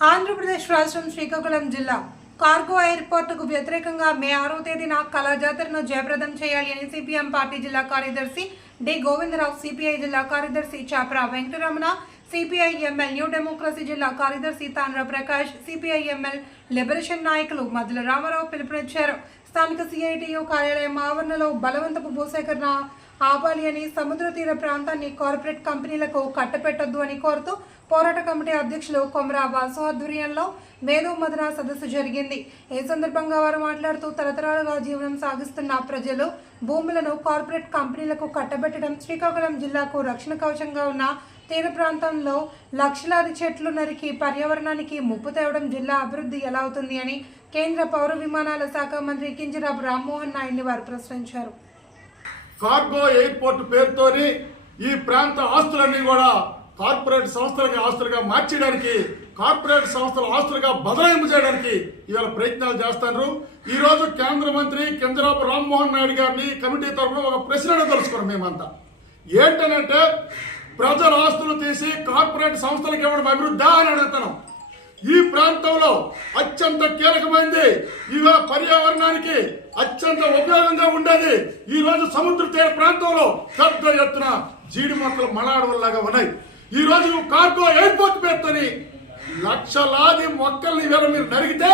ఆంధ్రప్రదేశ్ రాష్ట్రం శ్రీకాకుళం జిల్లా కార్గో ఎయిర్పోర్టుకు వ్యతిరేకంగా మే ఆరో తేదీన కళాజాతరను జయప్రదం చేయాలి అని సిపిఎం పార్టీ జిల్లా కార్యదర్శి డి గోవిందరావు సిపిఐ జిల్లా కార్యదర్శి Chapra Venkataramana CPI ML new democracy జిల్లా కార్యదర్శి Tandra Prakash CPI ML liberation నాయకులు మధుల రామారావు పిలుపునిచ్చారు. స్థానిక సిఐటియు కార్యాలయం ఆవరణలో బలవంతపు భూసేకరణ ఆపాలి అని సముద్ర తీర ప్రాంతాన్ని కార్పొరేట్ కంపెనీలకు కట్టపెట్టొద్దు అని కోరుతూ పోరాట కమిటీ అధ్యక్షులు కొమరా వాసు ఆధ్వర్యంలో మేధో మదన సదస్సు జరిగింది. ఈ సందర్భంగా వారు మాట్లాడుతూ తరతరాలుగా జీవనం సాగిస్తున్న ప్రజలు భూములను కార్పొరేట్ కంపెనీలకు కట్టబెట్టడం శ్రీకాకుళం జిల్లాకు రక్షణ కవచంగా ఉన్న తీర ప్రాంతంలో లక్షలాది చెట్లు నరికి పర్యావరణానికి ముప్పు తేవడం జిల్లా అభివృద్ధి ఎలా అవుతుంది అని కేంద్ర పౌర విమానాల శాఖ మంత్రి కింజరాబు రామ్మోహన్ నాయుడిని వారు ప్రశ్నించారు. కార్గో ఎయిర్పోర్ట్ పేరుతోని ఈ ప్రాంత ఆస్తులన్నీ కూడా కార్పొరేట్ సంస్థలకి ఆస్తులుగా మార్చడానికి కార్పొరేట్ సంస్థల ఆస్తులుగా బదలాయింపు చేయడానికి ఇవాళ ప్రయత్నాలు చేస్తారు ఈ రోజు కేంద్ర మంత్రి కింజరాపు రామ్మోహన్ నాయుడు గారిని కమిటీ తరఫున ఒక ప్రశ్న తెలుసుకున్నాం మేమంతా. ఏంటనంటే ప్రజల ఆస్తులు తీసి కార్పొరేట్ సంస్థలకు ఇవ్వడం అభివృద్ధి అని అడుగుతున్నాం. ఈ ప్రాంతంలో అత్యంత కీలకమైనది ఇవ పర్యావరణానికి అత్యంత ఉపయోగంగా ఉండేది. ఈ రోజు సముద్ర తీర ప్రాంతంలో పెద్ద ఎత్తున జీడి మొక్కలు మలాడవల్లాగా ఉన్నాయి. ఈ రోజు కార్గో ఎయిర్పోర్ట్ పేరుతోని లక్షలాది మొక్కల్ని ఈవేళ మీరు నరిగితే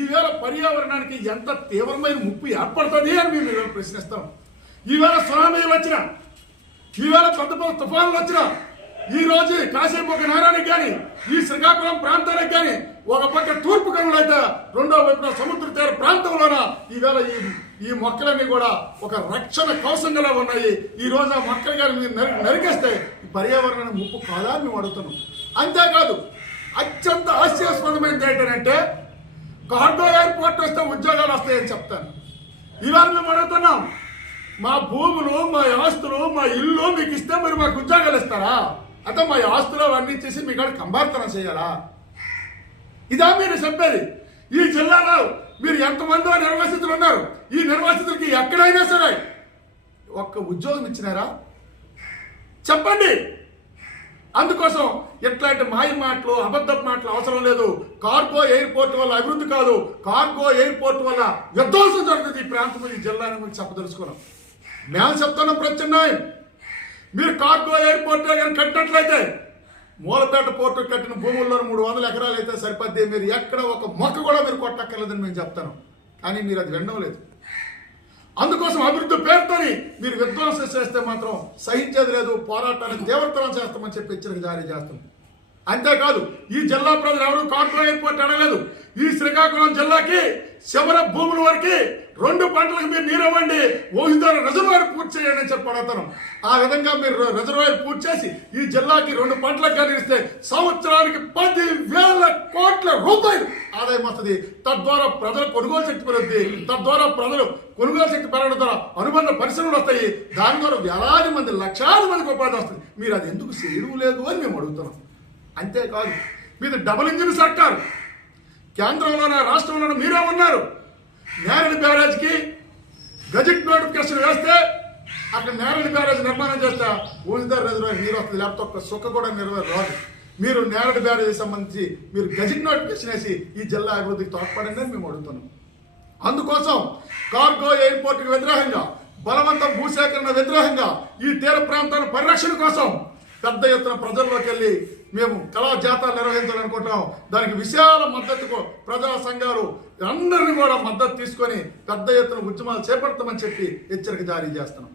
ఈవేళ పర్యావరణానికి ఎంత తీవ్రమైన ముప్పు ఏర్పడుతుంది అని మేము ఈవేళ ప్రశ్నిస్తాం. ఈవేళ సునామీలు వచ్చిన ఈవేళ పెద్ద పెద్ద తుఫాన్లు వచ్చినా ఈ రోజు కాసేపు ఒక నగరానికి కానీ ఈ శ్రీకాకుళం ప్రాంతానికి కానీ ఒక పక్క తూర్పు కనులు అయితే రెండో వైపున సముద్ర తీర ప్రాంతంలోన ఈవేళ ఈ ఈ మొక్కలన్నీ కూడా ఒక రక్షణ కవసంగా ఉన్నాయి. ఈ రోజు ఆ మొక్కలు కానీ మీరు నరి నరికేస్తే ఈ పర్యావరణానికి ముప్పు కాదా మేము అడుగుతున్నాం. అంతేకాదు అత్యంత హాస్యాస్పదమైనది ఏంటంటే కార్గో ఎయిర్పోర్ట్ వస్తే ఉద్యోగాలు వస్తాయని చెప్తాను. ఇవాళ మేము అడుగుతున్నాం మా భూములు మా ఆస్తులు మా ఇల్లు మీకు ఇస్తే మరి మాకు ఉద్యోగాలు ఇస్తారా? అంటే మా ఆస్తులు అవన్నీ చేసి మీ కాడ కంబార్తనం చేయాలా? ఇదా మీరు చెప్పేది. ఈ జిల్లాలో మీరు ఎంతమందో నిర్వాసితులు ఉన్నారు. ఈ నిర్వాసితులకి ఎక్కడైనా సరే ఒక్క ఉద్యోగం ఇచ్చినారా? చెప్పండి. అందుకోసం ఇట్లాంటి మాయ మాటలు అబద్ధ మాటలు అవసరం లేదు. కార్గో ఎయిర్పోర్ట్ వల్ల అభివృద్ధి కాదు. కార్గో ఎయిర్పోర్ట్ వల్ల విధ్వంసం జరుగుతుంది ఈ ప్రాంతం. ఈ జిల్లా గురించి చెప్పదలుచుకున్నాం. మేము చెప్తున్నాం ప్రత్యామ్నాయం. మీరు కార్గో ఎయిర్పోర్ట్ కానీ కట్టినట్లయితే మూలపేట పోర్టు కట్టిన భూముల్లో మూడు వందల ఎకరాలు అయితే సరిపోద్ది. మీరు ఎక్కడ ఒక మొక్క కూడా మీరు కొట్టక్కర్లేదని మేము చెప్తాను. కానీ మీరు అది వినడం లేదు. అందుకోసం అభివృద్ధి పేరుతోని మీరు విధ్వంసం చేస్తే మాత్రం సహించేది లేదు పోరాటాన్ని తీవ్రతరం చేస్తామని చెప్పి హెచ్చరిక జారీ చేస్తాం అంతేకాదు ఈ జిల్లా ప్రజలు ఎవరు కార్పొరేట్ ఎయిర్పోర్ట్ అడగలేదు. ఈ శ్రీకాకుళం జిల్లాకి శివర భూముల వరకు రెండు పంటలకు మీరు నీరు ఇవ్వండి ఓహిదారు రిజర్వాయర్ పూర్తి చేయండి అని చెప్పి అడుగుతాను ఆ విధంగా మీరు రిజర్వాయర్ పూర్తి చేసి ఈ జిల్లాకి రెండు పంటలకు కానీ సంవత్సరానికి పది వేల కోట్ల రూపాయలు ఆదాయం వస్తుంది. తద్వారా ప్రజలు కొనుగోలు శక్తి పెరుగుతుంది తద్వారా ప్రజలు కొనుగోలు శక్తి పెరగడం ద్వారా అనుబంధ పరిశ్రమలు వస్తాయి. దాని ద్వారా వేలాది మంది లక్షలాది మందికి ఉపాధి వస్తుంది. మీరు అది ఎందుకు చేయడం లేదు అని మేము అడుగుతున్నాం. అంతేకాదు మీది డబుల్ ఇంజిన్ సర్కార్ కేంద్రంలోన రాష్ట్రంలోన మీరే ఉన్నారు. నేరడి బ్యారేజ్కి గజెట్ నోటిఫికేషన్ వేస్తే అక్కడ నేరడి బ్యారేజ్ నిర్మాణం చేస్తే ఊజిదార్ రిజర్వాయర్ నీరు వస్తుంది. లేకపోతే ఒక్క సుక్క కూడా నిర్వహణ రాదు. మీరు నేరడి బ్యారేజ్ సంబంధించి మీరు గజెట్ నోటిఫికేషన్ వేసి ఈ జిల్లా అభివృద్ధికి తోడ్పడండి అని మేము అడుగుతున్నాం. అందుకోసం కార్గో ఎయిర్పోర్ట్కి వ్యతిరేకంగా బలవంతం భూసేకరణ వ్యతిరేకంగా ఈ తీర ప్రాంతాల పరిరక్షణ కోసం పెద్ద ఎత్తున ప్రజల్లోకి వెళ్ళి మేము కళా జాతర నిర్వహించాలనుకుంటున్నాం. దానికి విశాల మద్దతుకు ప్రజా సంఘాలు అందరిని కూడా మద్దతు తీసుకొని పెద్ద ఎత్తున ఉద్యమాలు చేపడతామని చెప్పి హెచ్చరిక జారీ చేస్తున్నాం.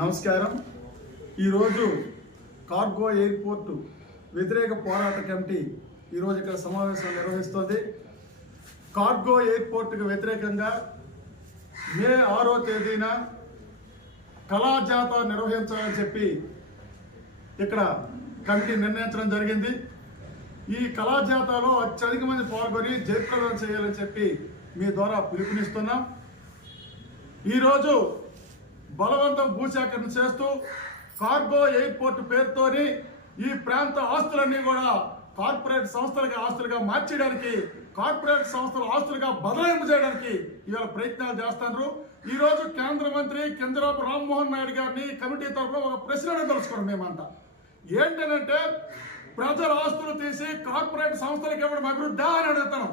నమస్కారం. ఈరోజు కార్గో ఎయిర్పోర్టు వ్యతిరేక పోరాట కమిటీ ఈరోజు ఇక్కడ సమావేశం నిర్వహిస్తోంది. కార్గో ఎయిర్పోర్టుకు వ్యతిరేకంగా మే ఆరో తేదీన కళాజాత నిర్వహించాలని చెప్పి ఇక్కడ కమిటీ నిర్ణయించడం జరిగింది. ఈ కళాజాతాలో అత్యధిక మంది పాల్గొని జయప్రదం చేయాలని చెప్పి మీ ద్వారా పిలుపునిస్తున్నాం. ఈరోజు బలవంతం భూసేకరణ చేస్తూ కార్గో ఎయిర్పోర్ట్ పేరుతోని ఈ ప్రాంత ఆస్తులన్నీ కూడా కార్పొరేట్ సంస్థలుగా ఆస్తులుగా మార్చేయడానికి కార్పొరేట్ సంస్థల ఆస్తులుగా బదలాయింపు చేయడానికి ఇవాళ ప్రయత్నాలు చేస్తున్నారు. ఈ రోజు కేంద్ర మంత్రి కింజరాపు రామ్మోహన్ నాయుడు గారిని కమిటీ తరఫున ఒక ప్రశ్న తెలుసుకున్నాం మేమంతా. ఏంటంటే ప్రజల ఆస్తులు తీసి కార్పొరేట్ సంస్థలకు ఇవ్వడం అభివృద్ధి అని అడుగుతాను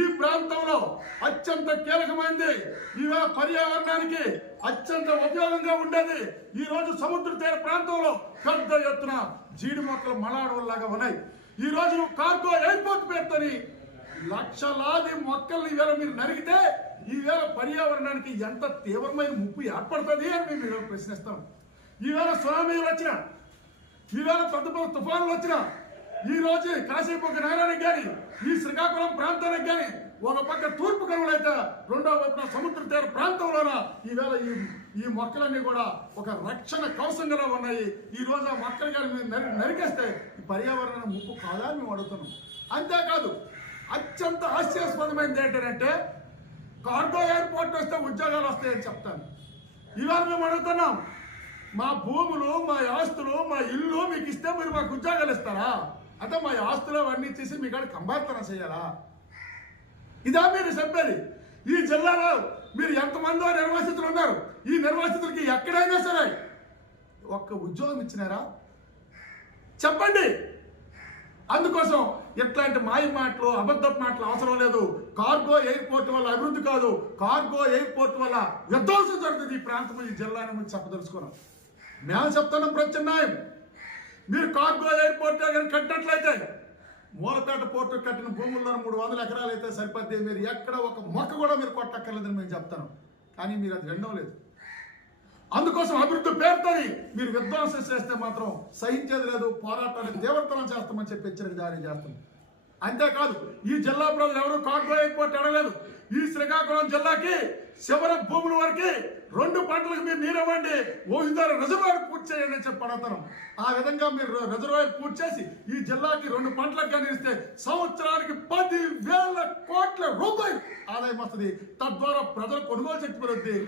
ఈ ప్రాంతంలో అత్యంత కీలకమైనది ఇవే పర్యావరణానికి అత్యంత ఉపయోగంగా ఉండేది. ఈ రోజు సముద్ర తీర ప్రాంతంలో పెద్ద ఎత్తున జీడి మొక్కలు మలాడవల్లాగా ఉన్నాయి. ఈ రోజు కార్గో ఎయిర్పోర్ట్ పేరుతోని లక్షలాది మొక్కల్ని ఈవేళ మీరు నరిగితే ఈవేళ పర్యావరణానికి ఎంత తీవ్రమైన ముప్పు ఏర్పడుతుంది అని మేము ప్రశ్నిస్తాం. ఈవేళ సునామీలు వచ్చిన ఈవేళ పెద్ద పెద్ద తుఫానులు వచ్చిన ఈ రోజు కాశీపూక నగరానికి కానీ ఈ శ్రీకాకుళం ప్రాంతానికి కానీ ఒక పక్క తూర్పు కనుమలైతే రెండో వైపున సముద్ర తీర ప్రాంతంలోన ఈవేళ ఈ ఈ మొక్కలన్నీ కూడా ఒక రక్షణ కవసంగా ఉన్నాయి. ఈ రోజు ఆ మొక్కలు కానీ మేము నరి నరికేస్తే ఈ పర్యావరణ ముప్పు కాదా మేము అడుగుతున్నాం. అంతేకాదు అత్యంత హాస్యాస్పదమైనది ఏంటంటే కార్గో ఎయిర్పోర్ట్ వస్తే ఉద్యోగాలు వస్తాయని చెప్తాను. ఇవాళ మేము అడుగుతున్నాం మా భూములు మా ఆస్తులు మా ఇల్లు మీకు ఇస్తే మీరు మాకు ఉద్యోగాలు ఇస్తారా? అంటే మా ఆస్తులు అవన్నీ ఇచ్చేసి మీ కాడ కంబార్తన చేయాలా? ఇదా మీరు చెప్పేది. ఈ జిల్లాలో మీరు ఎంతమందో నిర్వాసితులు ఉన్నారు. ఈ నిర్వాసితులకి ఎక్కడైనా సరే ఒక్క ఉద్యోగం ఇచ్చినారా? చెప్పండి. అందుకోసం ఇట్లాంటి మాయ మాటలు అబద్ధపు మాటలు అవసరం లేదు. కార్గో ఎయిర్పోర్ట్ వల్ల అభివృద్ధి కాదు. కార్గో ఎయిర్పోర్ట్ వల్ల విధ్వంసం జరుగుతుంది ఈ ప్రాంతం ఈ జిల్లాని నుంచి చెప్పదలుచుకున్నాం. మేము చెప్తున్నాం ప్రత్యామ్నాయం మీరు కార్గో ఎయిర్పోర్ట్ కానీ కట్టినట్లయితే మూలపేట పోర్టు కట్టిన భూముల్లో మూడు వందల ఎకరాలు అయితే సరిపోతే మీరు ఎక్కడ ఒక మొక్క కూడా మీరు కొట్టక్కర్లేదని మేము చెప్తాను. కానీ మీరు అది రెండవ లేదు అందుకోసం అభివృద్ధి పేరుతోని మీరు విధ్వంసం చేస్తే మాత్రం సహించేది లేదు. పోరాటాన్ని తీవ్రతరం చేస్తామని చెప్పి హెచ్చరిక జారీ చేస్తాం అంతేకాదు ఈ జిల్లా ప్రజలు ఎవరు కార్గో ఎయిర్పోర్ట్ అడగలేదు ఈ శ్రీకాకుళం జిల్లాకి శివర భూముల వరకు రెండు పంటలకు మీరు నీరవ్వండి ఓహిదారు రిజర్వాయర్ పూర్తి చేయండి అని చెప్పి అడుగుతాను ఆ విధంగా మీరు రిజర్వాయర్ పూర్తి చేసి ఈ జిల్లాకి రెండు పంటలకు కనిపిస్తే సంవత్సరానికి పది వేల కోట్ల రూపాయలు ఆదాయం వస్తుంది. తద్వారా ప్రజలు కొనుగోలు శక్తి పెరుగుద్ది.